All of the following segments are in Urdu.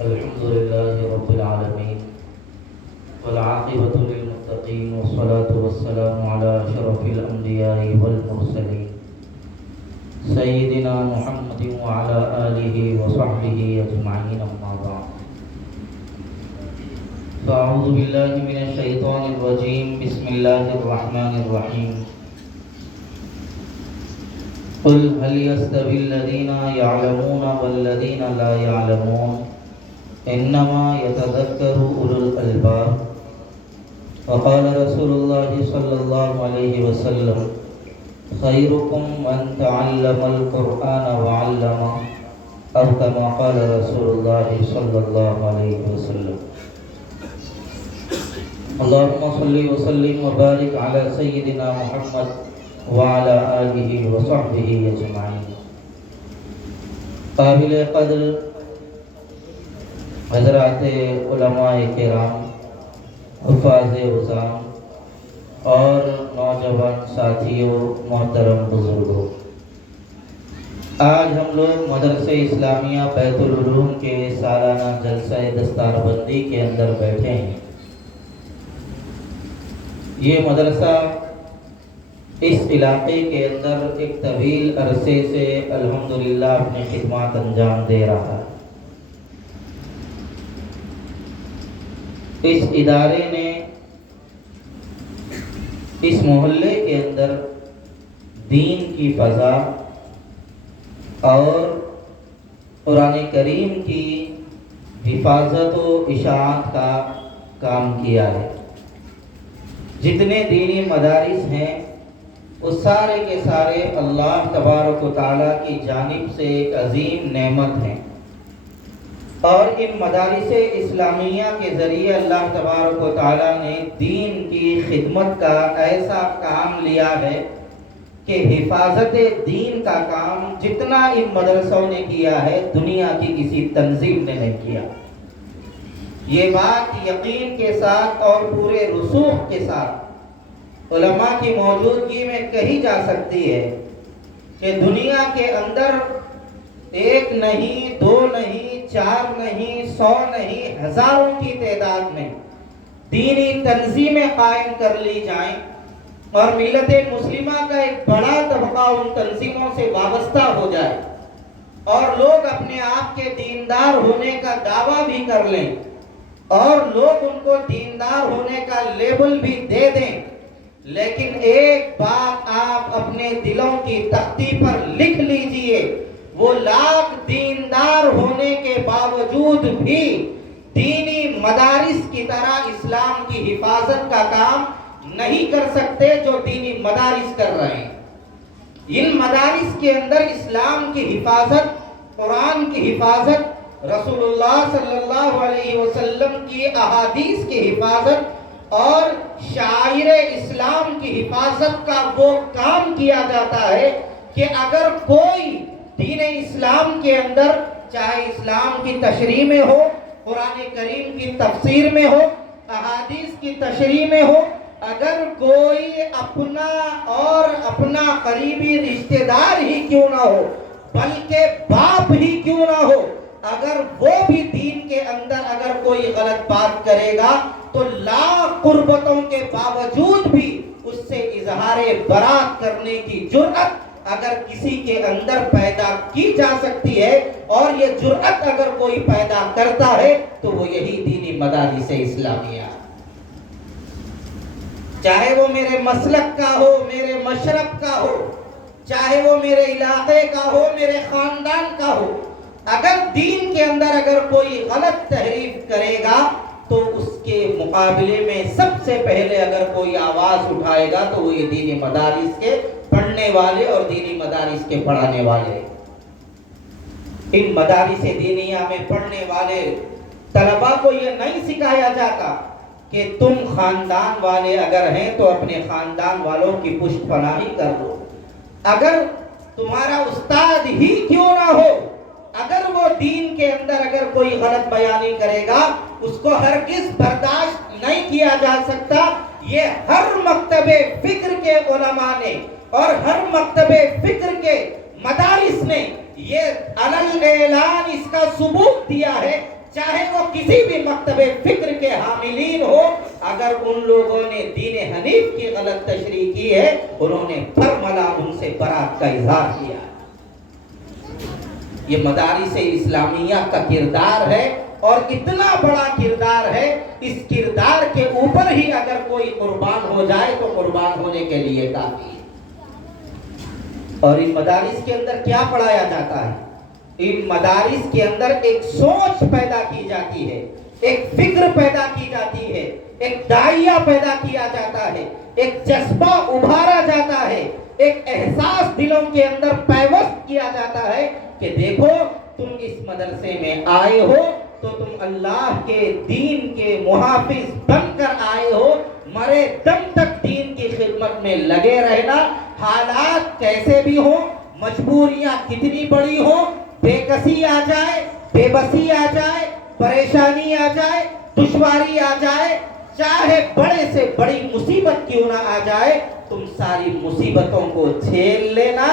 الحمد لله رب العالمين والعاقبة للمتقين والصلاة والسلام على أشرف الأنبياء والمرسلين سيدنا محمد وعلى آله وصحبه أجمعين أما بعد فأعوذ بالله من الشيطان الرجيم بسم الله الرحمن الرحيم قل هل يستوي الذين يعلمون والذين لا يعلمون انما يتذكر اولو الالباب وقال رسول الله صلى الله عليه وسلم خيركم من تعلم القرآن وعلمه او كما قال رسول الله صلى الله عليه وسلم اللهم صل وسلم وبارك على سيدنا محمد وعلى آلہ وصحبہ اجمعین. قابل قدر حضرات علماء کرام، حفاظ اعظام اور نوجوان ساتھیوں، محترم بزرگوں، آج ہم لوگ مدرسہ اسلامیہ بیت العلوم کے سالانہ جلسہ دستار بندی کے اندر بیٹھے ہیں. یہ مدرسہ اس علاقے کے اندر ایک طویل عرصے سے الحمدللہ اپنی خدمات انجام دے رہا ہے. اس ادارے نے اس محلے کے اندر دین کی فضا اور قرآن کریم کی حفاظت و اشاعت کا کام کیا ہے. جتنے دینی مدارس ہیں وہ سارے کے سارے اللہ تبارک و تعالیٰ کی جانب سے ایک عظیم نعمت ہیں، اور ان مدارس اسلامیہ کے ذریعے اللہ تبارک و تعالیٰ نے دین کی خدمت کا ایسا کام لیا ہے کہ حفاظت دین کا کام جتنا ان مدرسوں نے کیا ہے دنیا کی کسی تنظیم نے نہیں کیا. یہ بات یقین کے ساتھ اور پورے رسوخ کے ساتھ علماء کی موجودگی میں کہی جا سکتی ہے کہ دنیا کے اندر ایک نہیں، دو نہیں، چار نہیں، 100 نہیں، ہزاروں کی تعداد میں دینی تنظیمیں قائم کر لی جائیں اور ملت مسلمہ کا ایک بڑا طبقہ ان تنظیموں سے وابستہ ہو جائے اور لوگ اپنے آپ کے دیندار ہونے کا دعویٰ بھی کر لیں اور لوگ ان کو دیندار ہونے کا لیبل بھی دے دیں، لیکن ایک بات آپ اپنے دلوں کی تختی پر لکھ لیجئے، وہ لاکھ دیندار ہونے کے باوجود بھی دینی مدارس کی طرح اسلام کی حفاظت کا کام نہیں کر سکتے جو دینی مدارس کر رہے ہیں. ان مدارس کے اندر اسلام کی حفاظت، قرآن کی حفاظت، رسول اللہ صلی اللہ علیہ وسلم کی احادیث کی حفاظت اور شاعر اسلام کی حفاظت کا وہ کام کیا جاتا ہے کہ اگر کوئی دین اسلام کے اندر، چاہے اسلام کی تشریح میں ہو، قرآن کریم کی تفسیر میں ہو، احادیث کی تشریح میں ہو، اگر کوئی اپنا اور اپنا قریبی رشتہ دار ہی کیوں نہ ہو، بلکہ باپ ہی کیوں نہ ہو، اگر وہ بھی دین کے اندر اگر کوئی غلط بات کرے گا تو لاکھ قربتوں کے باوجود بھی اس سے اظہار برات کرنے کی جرأت اگر کسی کے اندر پیدا کی جا سکتی ہے، اور یہ جرأت اگر کوئی پیدا کرتا ہے تو وہ یہی دینی مدارس اسلامیہ، چاہے وہ میرے مسلک کا ہو، میرے مشرب کا ہو، چاہے وہ میرے علاقے کا ہو، میرے خاندان کا ہو، اگر دین کے اندر اگر کوئی غلط تحریف کرے گا تو اس کے مقابلے میں سب سے پہلے اگر کوئی آواز اٹھائے گا تو وہ یہ دینی مدارس کے پڑھنے والے اور دینی مدارس کے پڑھانے والے. ان مدارس دینیہ میں پڑھنے والے طلباء کو یہ نہیں سکھایا جاتا کہ تم خاندان والے اگر ہیں تو اپنے خاندان والوں کی پشت پناہی کر لو. اگر تمہارا استاد ہی کیوں نہ ہو، اگر وہ دین کے اندر اگر کوئی غلط بیانی کرے گا اس کو ہرگز برداشت نہیں کیا جا سکتا. یہ ہر مکتب فکر کے علماء نے اور ہر مکتب فکر کے مدارس نے یہ علل اعلان اس کا ثبوت دیا ہے چاہے وہ کسی بھی مکتبے فکر کے حاملین ہو، اگر ان لوگوں نے دین حنیف کی غلط تشریح کی ہے، انہوں نے برملا ان سے برات کا اظہار کیا ہے۔ یہ مدارس اسلامیہ کا کردار ہے، اور اتنا بڑا کردار ہے، اس کردار کے اوپر ہی اگر کوئی قربان ہو جائے تو قربان ہونے کے لیے کافی ہے۔ اور ان مدارس کے اندر کیا پڑھایا جاتا ہے؟ ان مدارس کے اندر ایک سوچ پیدا کی جاتی ہے، ایک فکر پیدا کی جاتی ہے، ایک داعیہ پیدا کیا جاتا ہے، ایک جذبہ ابھارا جاتا ہے، ایک احساس دلوں کے اندر پیوست کیا جاتا ہے کہ دیکھو تم اس مدرسے میں آئے ہو تو تم اللہ کے دین کے محافظ بن کر آئے ہو، مرے دم تک دین کی خدمت میں لگے رہنا، حالات کیسے بھی ہوں، مجبوریاں کتنی بڑی ہوں، بے کسی آ جائے، بے بسی آ جائے، پریشانی آ جائے، دشواری آ جائے، چاہے بڑے سے بڑی مصیبت کیوں نہ آ جائے، تم ساری مصیبتوں کو جھیل لینا،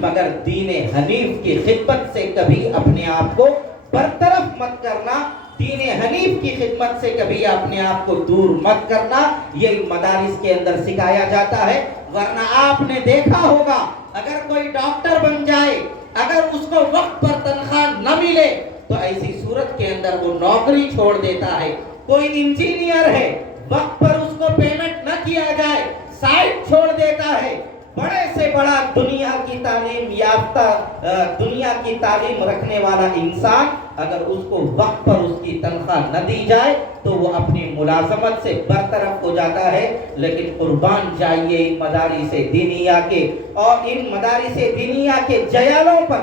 مگر دین حنیف کی خدمت سے کبھی اپنے آپ کو برطرف مت کرنا، دین حنیف کی خدمت سے کبھی اپنے آپ کو دور مت کرنا۔ یہ مدارس کے اندر سکھایا جاتا ہے۔ ورنہ آپ نے دیکھا ہوگا اگر کوئی ڈاکٹر بن جائے، اگر اس کو وقت پر تنخواہ نہ ملے تو ایسی صورت کے اندر وہ نوکری چھوڑ دیتا ہے۔ کوئی انجینئر ہے، وقت پر اس کو پیمنٹ نہ کیا جائے، سائٹ چھوڑ دیتا ہے۔ بڑے سے بڑا دنیا کی تعلیم یافتہ، دنیا کی تعلیم رکھنے والا انسان اگر اس کو وقت پر اس کی تنخواہ نہ دی جائے تو وہ اپنی ملازمت سے برطرف ہو جاتا ہے۔ لیکن قربان جائیے ان مدارس دینیہ کے اور ان مدارس دینیہ کے جیالوں پر،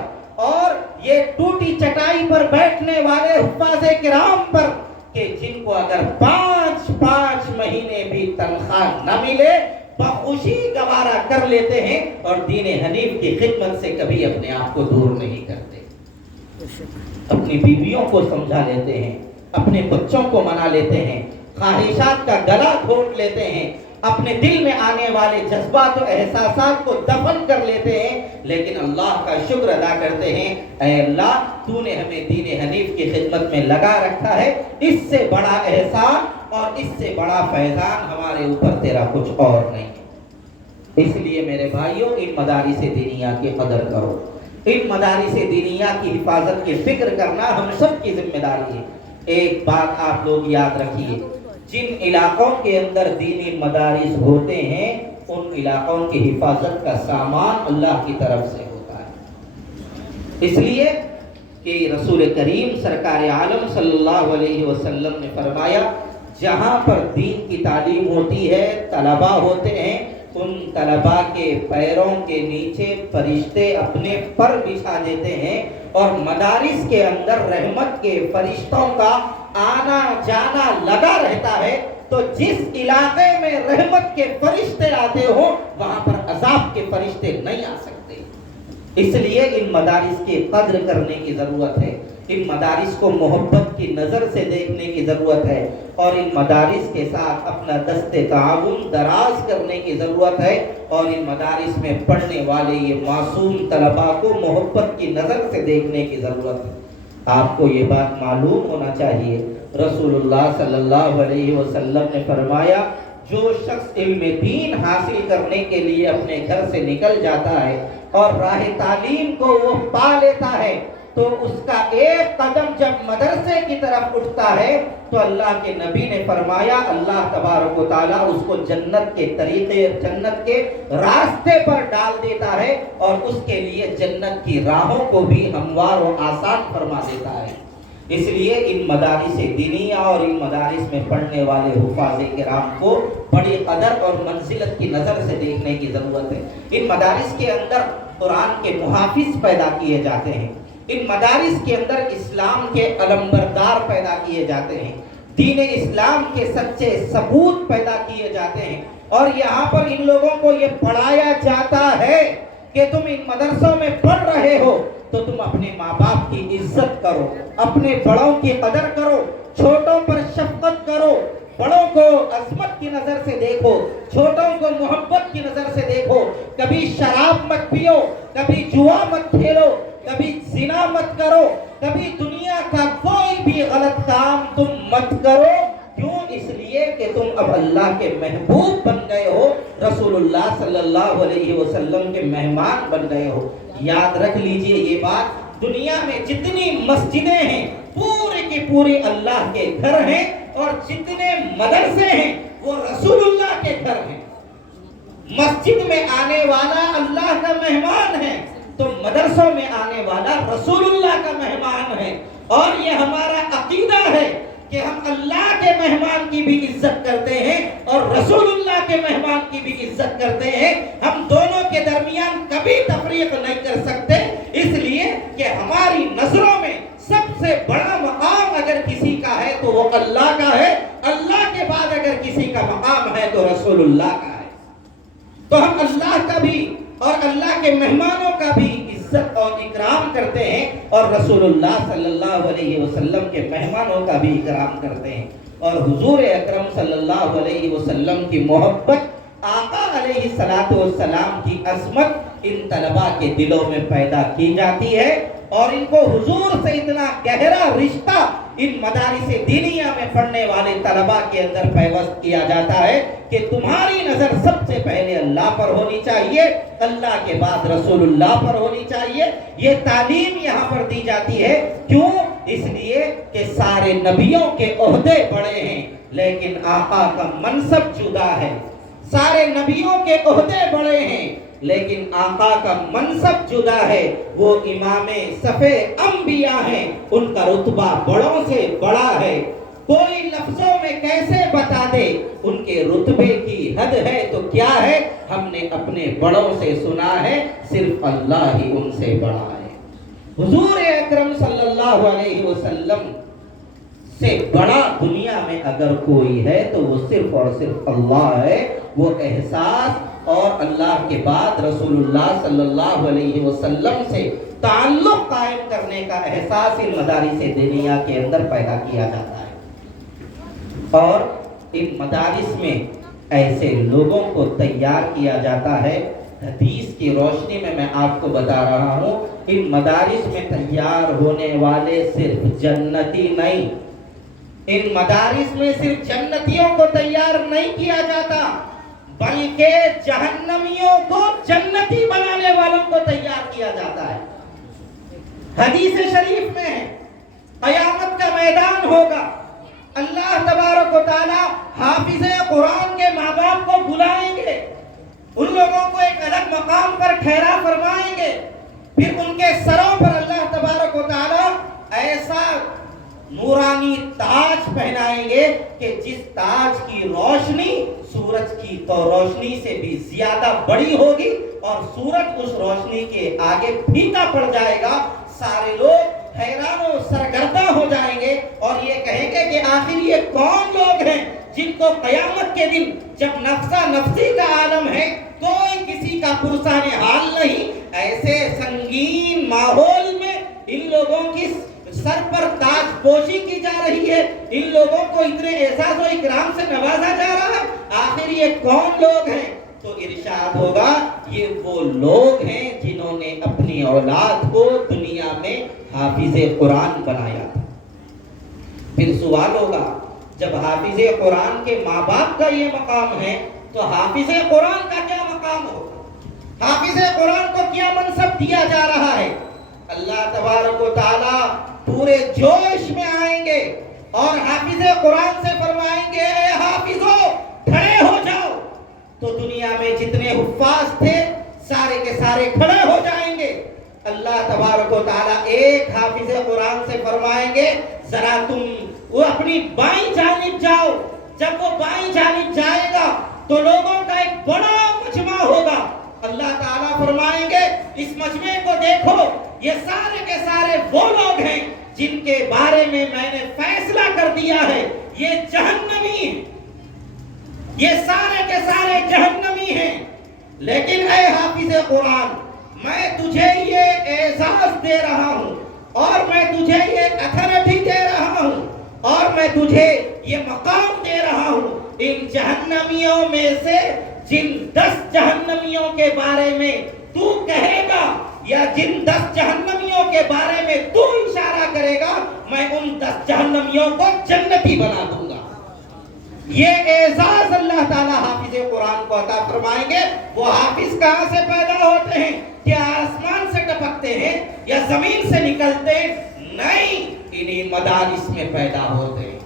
اور یہ ٹوٹی چٹائی پر بیٹھنے والے حفاظ کرام پر، کہ جن کو اگر 5 مہینے بھی تنخواہ نہ ملے بخوشی گوارا کر لیتے ہیں اور دین حنیف کی خدمت سے کبھی اپنے آپ کو دور نہیں کرتے، اپنی بیویوں کو سمجھا لیتے ہیں، اپنے بچوں کو منا لیتے ہیں، خواہشات کا گلا گھونٹ لیتے ہیں، اپنے دل میں آنے والے جذبات و احساسات کو دفن کر لیتے ہیں، لیکن اللہ کا شکر ادا کرتے ہیں، اے اللہ تو نے ہمیں دین حنیف کی خدمت میں لگا رکھا ہے، اس سے بڑا احسان اور اس سے بڑا فیضان ہمارے اوپر تیرا کچھ اور نہیں ہے۔ اس لیے میرے بھائیوں ان مدارس دینیہ کی قدر کرو، ان مدارس دینیہ کی حفاظت کی فکر کرنا ہم سب کی ذمہ داری ہے۔ ایک بات آپ لوگ یاد رکھیے، جن علاقوں کے اندر دینی مدارس ہوتے ہیں ان علاقوں کی حفاظت کا سامان اللہ کی طرف سے ہوتا ہے۔ اس لیے کہ رسول کریم سرکار عالم صلی اللہ علیہ وسلم نے فرمایا جہاں پر دین کی تعلیم ہوتی ہے، طلباء ہوتے ہیں، ان طلباء کے پیروں کے نیچے فرشتے اپنے پر بچھا دیتے ہیں، اور مدارس کے اندر رحمت کے فرشتوں کا آنا جانا لگا رہتا ہے۔ تو جس علاقے میں رحمت کے فرشتے آتے ہوں وہاں پر عذاب کے فرشتے نہیں آ سکتے۔ اس لیے ان مدارس کی قدر کرنے کی ضرورت ہے، ان مدارس کو محبت کی نظر سے دیکھنے کی ضرورت ہے، اور ان مدارس کے ساتھ اپنا دست تعاون دراز کرنے کی ضرورت ہے، اور ان مدارس میں پڑھنے والے یہ معصوم طلباء کو محبت کی نظر سے دیکھنے کی ضرورت ہے۔ آپ کو یہ بات معلوم ہونا چاہیے، رسول اللہ صلی اللہ علیہ وسلم نے فرمایا جو شخص علم دین حاصل کرنے کے لیے اپنے گھر سے نکل جاتا ہے اور راہ تعلیم کو وہ پا لیتا ہے تو اس کا ایک قدم جب مدرسے کی طرف اٹھتا ہے تو اللہ کے نبی نے فرمایا اللہ تبارک و تعالیٰ اس کو جنت کے طریقے، جنت کے راستے پر ڈال دیتا ہے، اور اس کے لیے جنت کی راہوں کو بھی ہموار و آسان فرما دیتا ہے۔ اس لیے ان مدارس دینیہ اور ان مدارس میں پڑھنے والے حفاظ کرام کو بڑی قدر اور منزلت کی نظر سے دیکھنے کی ضرورت ہے۔ ان مدارس کے اندر قرآن کے محافظ پیدا کیے جاتے ہیں، ان مدارس کے اندر اسلام کے علمبردار پیدا کیے جاتے ہیں، دین اسلام کے سچے ثبوت پیدا کیے جاتے ہیں، اور یہاں پر ان لوگوں کو یہ پڑھایا جاتا ہے کہ تم ان مدرسوں میں پڑھ رہے ہو تو تم اپنے ماں باپ کی عزت کرو، اپنے بڑوں کی قدر کرو، چھوٹوں پر شفقت کرو، بڑوں کو عظمت کی نظر سے دیکھو، چھوٹوں کو محبت کی نظر سے دیکھو، کبھی شراب مت پیو، کبھی جوا مت کھیلو، کبھی زنا مت کرو، کبھی دنیا کا کوئی بھی غلط کام تم مت کرو. کیوں؟ اس لیے کہ تم اب اللہ کے محبوب بن گئے ہو، رسول اللہ صلی اللہ علیہ وسلم کے مہمان بن گئے ہو. یاد رکھ لیجئے یہ بات، دنیا میں جتنی مسجدیں ہیں پوری کی پوری اللہ کے گھر ہیں، اور جتنے مدرسے ہیں وہ رسول اللہ کے گھر ہیں. مسجد میں آنے والا اللہ کا مہمان ہے تو مدرسوں میں آنے والا رسول اللہ کا مہمان ہے. اور یہ ہمارا عقیدہ ہے کہ ہم اللہ کے مہمان کی بھی عزت کرتے ہیں اور رسول اللہ کے مہمان کی بھی عزت کرتے ہیں. ہم دونوں کے درمیان کبھی تفریق نہیں کر سکتے، اس لیے کہ ہماری نظروں میں سب سے بڑا مقام اگر کسی کا ہے تو وہ اللہ کا ہے. اللہ کے بعد اگر کسی کا مقام ہے تو رسول اللہ کا ہے. تو ہم اللہ کا بھی اور اللہ کے مہمانوں کا بھی عزت اور اکرام کرتے ہیں، اور رسول اللہ صلی اللہ علیہ وسلم کے مہمانوں کا بھی اکرام کرتے ہیں. اور حضور اکرم صلی اللہ علیہ وسلم کی محبت، آقا علیہ الصلوۃ والسلام کی عظمت ان طلباء کے دلوں میں پیدا کی جاتی ہے، اور ان کو حضور سے اتنا گہرا رشتہ ان مدارس دینیہ میں پڑھنے والے طلباء کے اندر پیوست کیا جاتا ہے کہ تمہاری نظر سب سے پہلے اللہ پر ہونی چاہیے، اللہ کے بعد رسول اللہ پر ہونی چاہیے. یہ تعلیم یہاں پر دی جاتی ہے. کیوں؟ اس لیے کہ سارے نبیوں کے عہدے بڑے ہیں لیکن آقا کا منصب جدا ہے. سارے نبیوں کے عہدے بڑے ہیں لیکن آقا کا منصب جدا ہے. وہ امام صفِ انبیاء ہیں، ان کا رتبہ بڑوں سے بڑا ہے. کوئی لفظوں میں کیسے بتا دے ان کے رتبے کی حد ہے تو کیا ہے؟ ہم نے اپنے بڑوں سے سنا ہے، صرف اللہ ہی ان سے بڑا ہے. حضور اکرم صلی اللہ علیہ وسلم سے بڑا دنیا میں اگر کوئی ہے تو وہ صرف اور صرف اللہ ہے. وہ احساس اور اللہ کے بعد رسول اللہ صلی اللہ علیہ وسلم سے تعلق قائم کرنے کا احساس ان مدارس دینیہ کے اندر پیدا کیا جاتا ہے. اور ان مدارس میں ایسے لوگوں کو تیار کیا جاتا ہے. حدیث کی روشنی میں آپ کو بتا رہا ہوں، ان مدارس میں تیار ہونے والے صرف جنتی نہیں، ان مدارس میں صرف جنتیوں کو تیار نہیں کیا جاتا بلکہ جہنمیوں کو جنتی بنانے والوں کو تیار کیا جاتا ہے. حدیث شریف میں ہے قیامت کا میدان ہوگا، اللہ تبارک و تعالی حافظ قرآن کے ماں باپ کو بلائیں گے، ان لوگوں کو ایک الگ مقام پر ٹھہرا فرمائیں گے، پھر ان کے سروں پر اللہ تبارک و تعالی ایسا نورانی تاج پہنائیں گے کہ جس تاج کی روشنی سورج کی تو روشنی سے بھی زیادہ بڑی ہوگی، اور سورج اس روشنی کے آگے پھیکا پڑ جائے گا. سارے لوگ حیران و سرگردہ ہو جائیں گے اور یہ کہیں گے کہ آخر یہ کون لوگ ہیں جن کو قیامت کے دن جب نفسا نفسی کا عالم ہے کوئی کسی کا پرسان حال نہیں، ایسے سنگین ماحول میں ان لوگوں کی سر پر تاج پوشی کی جا رہی ہے، ان لوگوں کو اتنے اعزاز و اکرام سے نوازا جا رہا ہے، آخر یہ کون لوگ ہیں؟ تو ارشاد ہوگا یہ وہ لوگ ہیں جنہوں نے اپنی اولاد کو دنیا میں حافظ قرآن بنایا تھا. پھر سوال ہوگا جب حافظ قرآن کے ماں باپ کا یہ مقام ہے تو حافظ قرآن کا کیا مقام ہوگا؟ حافظ قرآن کو کیا منصب دیا جا رہا ہے؟ اللہ تبارک و تعالی پورے جوش میں آئیں گے اور حافظ قرآن سے فرمائیں گے اے حافظو کھڑے ہو جاؤ. تو دنیا میں جتنے حفاظ تھے سارے کے سارے کھڑے ہو جائیں گے. اللہ تبارک و تعالی ایک حافظ قرآن سے فرمائیں گے ذرا تم وہ اپنی بائیں جانب جاؤ. جب وہ بائیں جانب جائے گا تو لوگوں کا ایک بڑا مجمع ہوگا. اللہ تعالیٰ فرمائیں گے اس مجمع کو دیکھو، یہ سارے کے سارے وہ لوگ ہیں جن کے بارے میں نے فیصلہ کر دیا ہے یہ جہنمی ہیں، یہ سارے کے سارے جہنمی ہیں. لیکن اے حافظ قرآن میں تجھے یہ اعزاز دے رہا ہوں اور میں تجھے یہ اتھارٹی دے رہا ہوں اور میں تجھے یہ مقام دے رہا ہوں. ان جہنمیوں میں سے جن 10 جہنمیوں کے بارے میں تو کہے گا یا جن 10 جہنمیوں کے بارے میں تو اشارہ کرے گا میں ان 10 جہنمیوں کو جنتی بنا دوں گا۔ یہ اعزاز اللہ تعالیٰ حافظ قرآن کو عطا فرمائیں گے۔ وہ حافظ کہاں سے پیدا ہوتے ہیں؟ کیا آسمان سے ٹپکتے ہیں یا زمین سے نکلتے ہیں؟ نہیں، انہی مدارس میں پیدا ہوتے ہیں،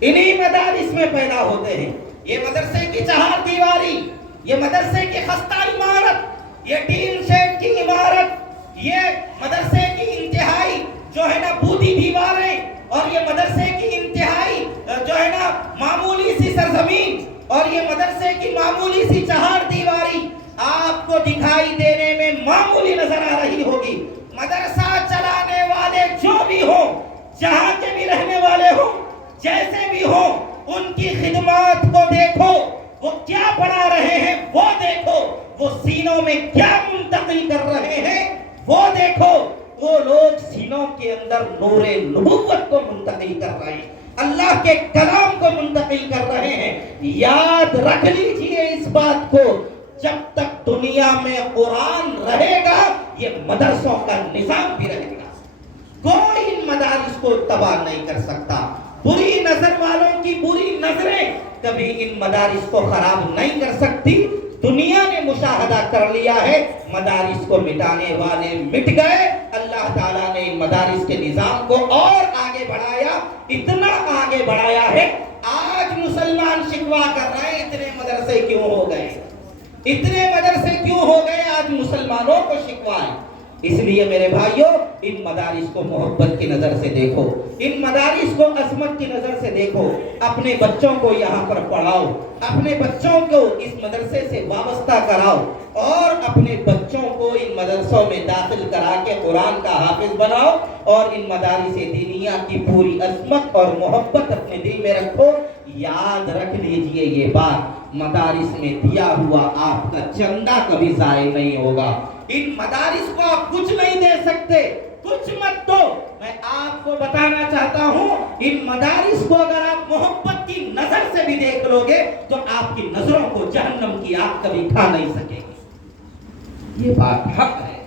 انہی مدارس میں پیدا ہوتے ہیں۔ یہ مدرسے کی 4 دیواری، یہ مدرسے کی خستہ عمارت، یہ ٹین شیڈ کی عمارت، یہ مدرسے کی انتہائی جو ہے نا بودی دیواریں، اور یہ مدرسے کی انتہائی جو ہے نا معمولی سی سرزمین، اور یہ مدرسے کی معمولی سی 4 دیواری آپ کو دکھائی دینے میں معمولی نظر آ رہی ہوگی۔ مدرسہ چلانے والے جو بھی ہوں، جہاں کے بھی رہنے والے ہوں، جیسے بھی ہوں، ان کی خدمات کو دیکھو، وہ کیا پڑھا رہے ہیں وہ دیکھو، وہ سینوں میں کیا منتقل کر رہے ہیں وہ دیکھو۔ وہ لوگ سینوں کے اندر نور نبوت کو منتقل کر رہے ہیں، اللہ کے کلام کو منتقل کر رہے ہیں۔ یاد رکھ لیجئے اس بات کو، جب تک دنیا میں قرآن رہے گا یہ مدرسوں کا نظام بھی رہے گا، کوئی ان مدارس کو تباہ نہیں کر سکتا۔ بری نظر والوں کی بری نظریں کبھی ان مدارس کو خراب نہیں کر سکتی۔ دنیا نے مشاہدہ کر لیا ہے، مدارس کو مٹانے والے مٹ گئے۔ اللہ تعالیٰ نے ان مدارس کے نظام کو اور آگے بڑھایا، اتنا آگے بڑھایا ہے آج مسلمان شکوا کر رہے ہیں اتنے مدرسے کیوں ہو گئے، اتنے مدرسے کیوں ہو گئے، آج مسلمانوں کو شکوا ہے۔ اس لیے میرے بھائیوں، ان مدارس کو محبت کی نظر سے دیکھو، ان مدارس کو عظمت کی نظر سے دیکھو، اپنے بچوں کو یہاں پر پڑھاؤ، اپنے بچوں کو اس مدرسے سے وابستہ کراؤ، اور اپنے بچوں کو ان مدرسوں میں داخل کرا کے قرآن کا حافظ بناؤ، اور ان مدارس دینیہ کی پوری عظمت اور محبت اپنے دل میں رکھو۔ یاد رکھ لیجئے یہ بات، مدارس میں دیا ہوا آپ کا چندہ کبھی ضائع نہیں ہوگا۔ ان مدارس کو آپ کچھ نہیں دے سکتے، کچھ مت دو۔ میں آپ کو بتانا چاہتا ہوں، ان مدارس کو اگر آپ محبت کی نظر سے بھی دیکھ لو گے تو آپ کی نظروں کو جہنم کی آگ کبھی کھا نہیں سکے گی۔ یہ بات حق ہے۔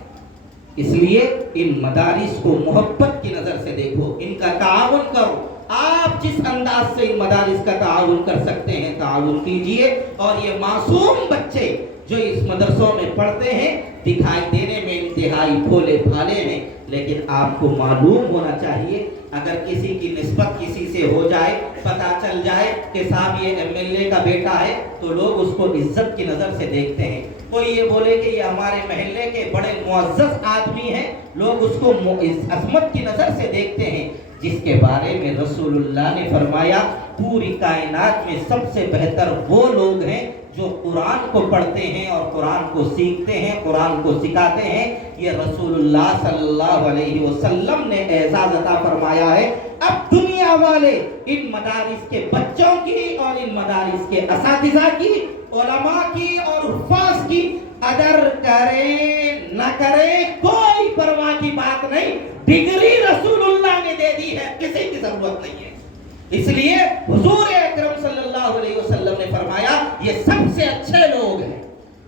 اس لیے ان مدارس کو محبت کی نظر سے دیکھو، ان کا تعاون کرو۔ آپ جس انداز سے ان مدارس کا تعاون کر سکتے ہیں تعاون کیجئے، اور یہ معصوم بچے جو اس مدرسوں میں پڑھتے ہیں دکھائی دینے میں انتہائی بھولے بھالے ہیں، لیکن آپ کو معلوم ہونا چاہیے اگر کسی کی نسبت کسی سے ہو جائے، پتہ چل جائے کہ صاحب یہ MLA کا بیٹا ہے، تو لوگ اس کو عزت کی نظر سے دیکھتے ہیں۔ کوئی یہ بولے کہ یہ ہمارے محلے کے بڑے معزز آدمی ہیں، لوگ اس کو عظمت کی نظر سے دیکھتے ہیں، جس کے بارے میں رسول اللہ نے فرمایا پوری کائنات میں سب سے بہتر وہ لوگ ہیں جو قرآن کو پڑھتے ہیں اور قرآن کو سیکھتے ہیں، قرآن کو سکھاتے ہیں۔ یہ رسول اللہ صلی اللہ علیہ وسلم نے اعزاز عطا فرمایا ہے۔ اب دنیا والے ان مدارس کے بچوں کی اور ان مدارس کے اساتذہ کی، علماء کی اور حفاظ کی قدر کریں نہ کریں کوئی پرواہ کی بات نہیں، ڈگری رسول اللہ نے دے دی ہے، کسی کی ضرورت نہیں ہے۔ اس لیے حضور اکرم صلی اللہ علیہ وسلم نے فرمایا یہ سب سے اچھے لوگ ہیں،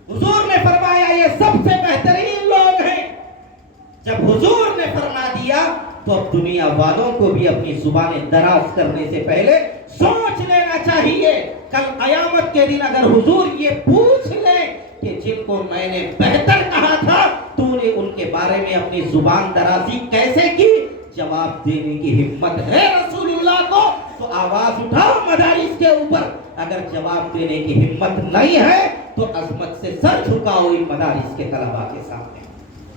حضور نے فرمایا یہ سب سے بہترین لوگ ہیں۔ جب حضور نے فرما دیا تو اب دنیا والوں کو بھی اپنی زبانیں دراز کرنے سے پہلے سوچ لینا چاہیے۔ کل قیامت کے دن اگر حضور یہ پوچھ لیں کہ جن کو میں نے بہتر کہا تھا تو نے ان کے بارے میں اپنی زبان درازی کیسے کی، جواب دینے کی ہمت ہے رسول اللہ کو تو آواز اٹھاؤ مدارس کے اوپر۔ اگر جواب دینے کی ہمت نہیں ہے تو عظمت سے سر جھکاؤ ان مدارس کے طلباء کے سامنے۔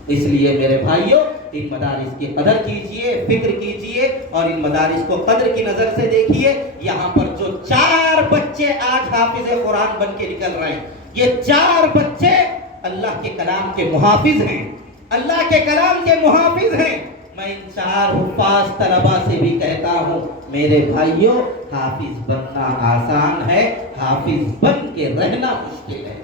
اس لیے میرے بھائیوں، ان مدارس کی قدر کیجئے، فکر کیجئے، اور ان مدارس کو قدر کی نظر سے دیکھیے۔ یہاں پر جو 4 بچے آج حافظ قرآن بن کے نکل رہے ہیں، یہ 4 بچے اللہ کے کلام کے محافظ ہیں، اللہ کے کلام کے محافظ ہیں۔ میں ان 4 حفاظ طلباء سے بھی کہتا ہوں میرے بھائیوں، حافظ بننا آسان ہے، حافظ بن کے رہنا مشکل ہے۔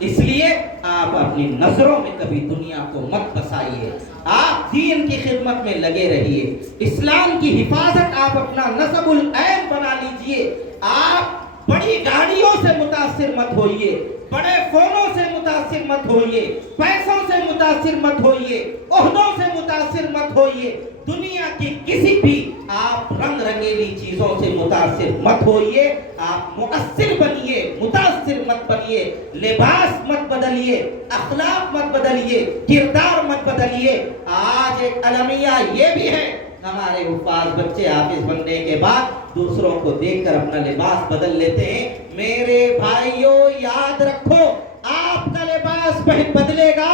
اس لیے آپ اپنی نظروں میں کبھی دنیا کو مت بسائیے، آپ دین کی خدمت میں لگے رہیے، اسلام کی حفاظت آپ اپنا نصب العین بنا لیجئے۔ آپ بڑی گاڑیوں سے متاثر مت ہوئیے، بڑے فونوں سے متاثر مت ہوئیے، پیسوں سے متاثر مت ہوئیے، عہدوں سے متاثر مت ہوئیے، دنیا کی کسی بھی آپ رنگ رنگیلی چیزوں سے متاثر مت ہوئیے. آپ مؤثر بنیے، متاثر مت بنیے. لباس مت بدلیے، اخلاق مت بدلیے، کردار مت بدلیے. آج ایک المیہ یہ بھی ہے، ہمارے حفاظ بچے حافظ بننے کے بعد دوسروں کو دیکھ کر اپنا لباس بدل لیتے ہیں. میرے بھائیوں یاد رکھو، آپ کا لباس بدلے گا،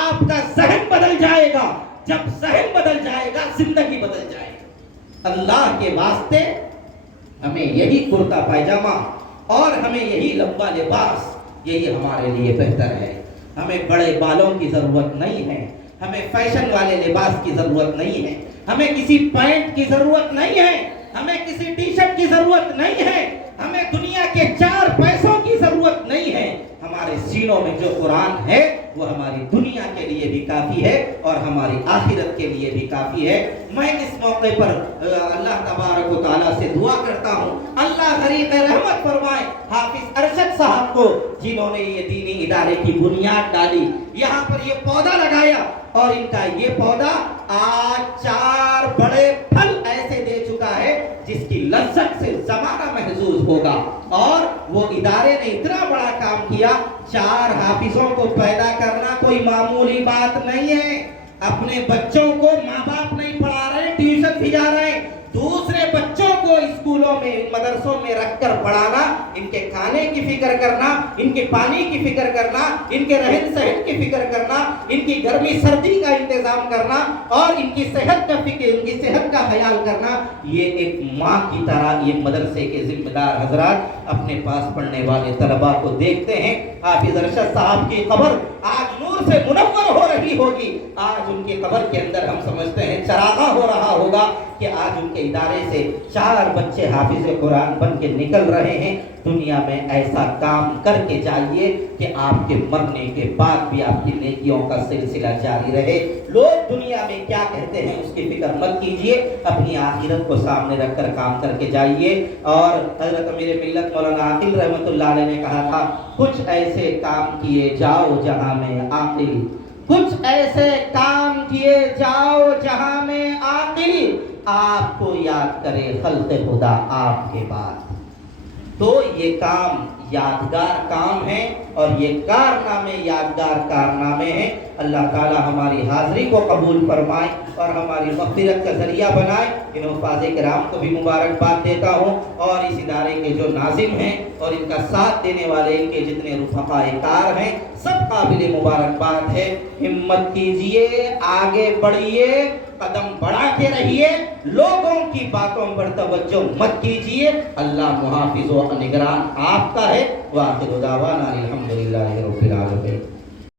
آپ کا ذہن بدل جائے گا. جب ذہن بدل جائے گا زندگی بدل جائے گی. اللہ کے واسطے ہمیں یہی کرتا پائجامہ اور ہمیں یہی لمبا لباس، یہی ہمارے لیے بہتر ہے. ہمیں بڑے بالوں کی ضرورت نہیں ہے، ہمیں فیشن والے لباس کی ضرورت نہیں ہے، ہمیں کسی پینٹ کی ضرورت نہیں ہے، ہمیں کسی ٹی شرٹ کی ضرورت نہیں ہے، ہمیں دنیا کے 4 پیسوں کی ضرورت نہیں ہے. ہمارے سینوں میں جو قرآن ہے وہ ہماری دنیا کے لیے بھی کافی ہے اور ہماری آخرت کے لیے بھی کافی ہے. میں اس موقع پر اللہ تبارک و تعالیٰ سے دعا کرتا ہوں، اللہ غریق رحمت فرمائے حافظ ارشد صاحب کو، جنہوں نے یہ دینی ادارے کی بنیاد ڈالی، یہاں پر یہ پودا لگایا اور ان کا یہ پودا آج 4 بڑے پھل ایسے دے چکا ہے جس کی لذت سے زمانہ محظوظ ہوگا. اور وہ ادارے نے اتنا بڑا کام کیا، 4 حافظوں کو پیدا کرنا کوئی معمولی بات نہیں ہے. اپنے بچوں کو ماں باپ نہیں پڑھا رہے، ٹیوشن بھی جا رہے ہیں، دوسرے بچوں کو اسکولوں میں مدرسوں میں رکھ کر پڑھانا، ان کے کھانے کی فکر کرنا، ان کے پانی کی فکر کرنا، ان کے رہن سہن کی فکر کرنا، ان کی گرمی سردی کا انتظام کرنا اور ان کی صحت کا فکر، ان کی صحت کا خیال کرنا، یہ ایک ماں کی طرح یہ مدرسے کے ذمہ دار حضرات اپنے پاس پڑھنے والے طلباء کو دیکھتے ہیں. حافظ ارشد صاحب کی قبر آج نور سے منور ہو رہی ہوگی. آج ان کی قبر کے اندر ہم سمجھتے ہیں چراغاں ہو رہا ہوگا کہ آج ان کے ادارے سے 4 بچے حافظ قرآن بن کے نکل رہے ہیں. دنیا میں ایسا کام کر کے جائیے کہ آپ کے مرنے کے بعد بھی آپ کی نیکیوں کا سلسلہ جاری رہے. لوگ دنیا میں کیا کہتے ہیں اس کی فکر مت کیجیے، اپنی آخرت کو سامنے رکھ کر کام کر کے جائیے. اور حضرت امیر ملت مولانا عاقل رحمۃ اللہ علیہ نے کہا تھا، کچھ ایسے کام کیے جاؤ جہاں میں عاقل، کچھ ایسے کام کیے جاؤ جہاں میں عاقل آپ کو یاد کرے خلق خدا آپ کے بعد. تو یہ کام یادگار کام ہے اور یہ کارنامے یادگار کارنامے ہیں. اللہ تعالی ہماری حاضری کو قبول فرمائے اور ہماری مغفرت کا ذریعہ بنائے. ان حفاظ کرام کو بھی مبارکباد دیتا ہوں اور اس ادارے کے جو ناظم ہیں اور ان کا ساتھ دینے والے ان کے جتنے رفقاء کار ہیں سب قابل مبارکباد ہے. ہمت کیجئے، آگے بڑھیے، قدم بڑھاتے رہیے، لوگوں کی باتوں پر توجہ مت کیجئے. اللہ محافظ و نگران آپ کا ہے. وآخر دعوانا الحمدللہ رب العالمین.